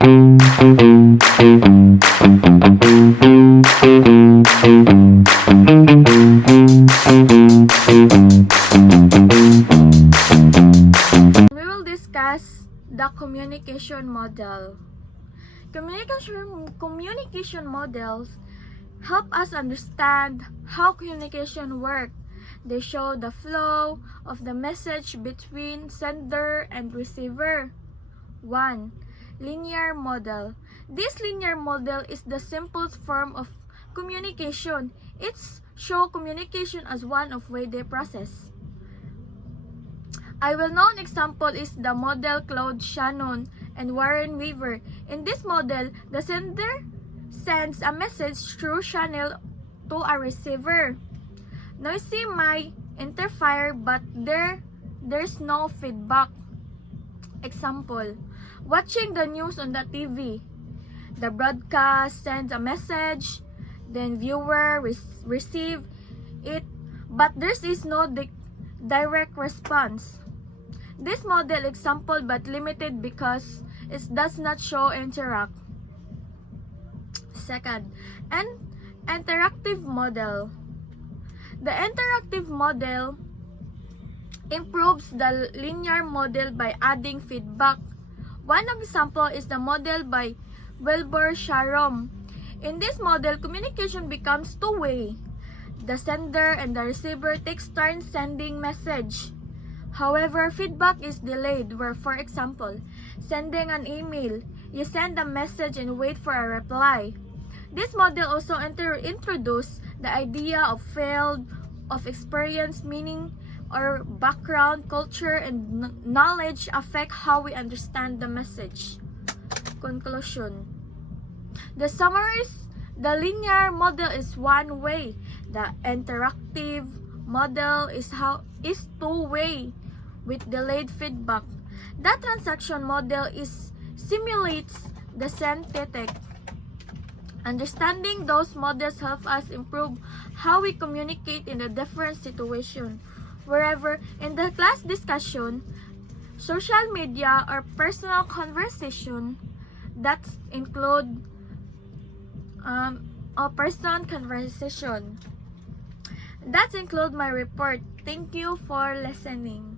We will discuss the communication model. Communication models help us understand how communication works. They show the flow of the message between sender and receiver. 1. Linear model. This linear model is the simplest form of communication. It shows communication as one of way they process. A well-known example is the model Claude Shannon and Warren Weaver. In this model, the sender sends a message through channel to a receiver. Noisy may interfere, but there's no feedback. Example, watching the news on the TV. The broadcast sends a message, then viewer receive it, but there is no direct response. This model example but limited because it does not show interact. Second, an interactive model. The interactive model improves the linear model by adding feedback. One example is the model by Wilbur Sharom. In this model, communication becomes two-way. The sender and the receiver takes turns sending message. However, feedback is delayed where, for example, sending an email, you send a message and wait for a reply. This model also introduces the idea of field of experience, meaning or background, culture, and knowledge affect how we understand the message. Conclusion. The summary is the linear model is one way. The interactive model is two-way with delayed feedback. The transaction model simulates the synthetic. Understanding those models help us improve how we communicate in a different situation. Wherever in the class discussion, social media, or personal conversation that include That include my report. Thank you for listening.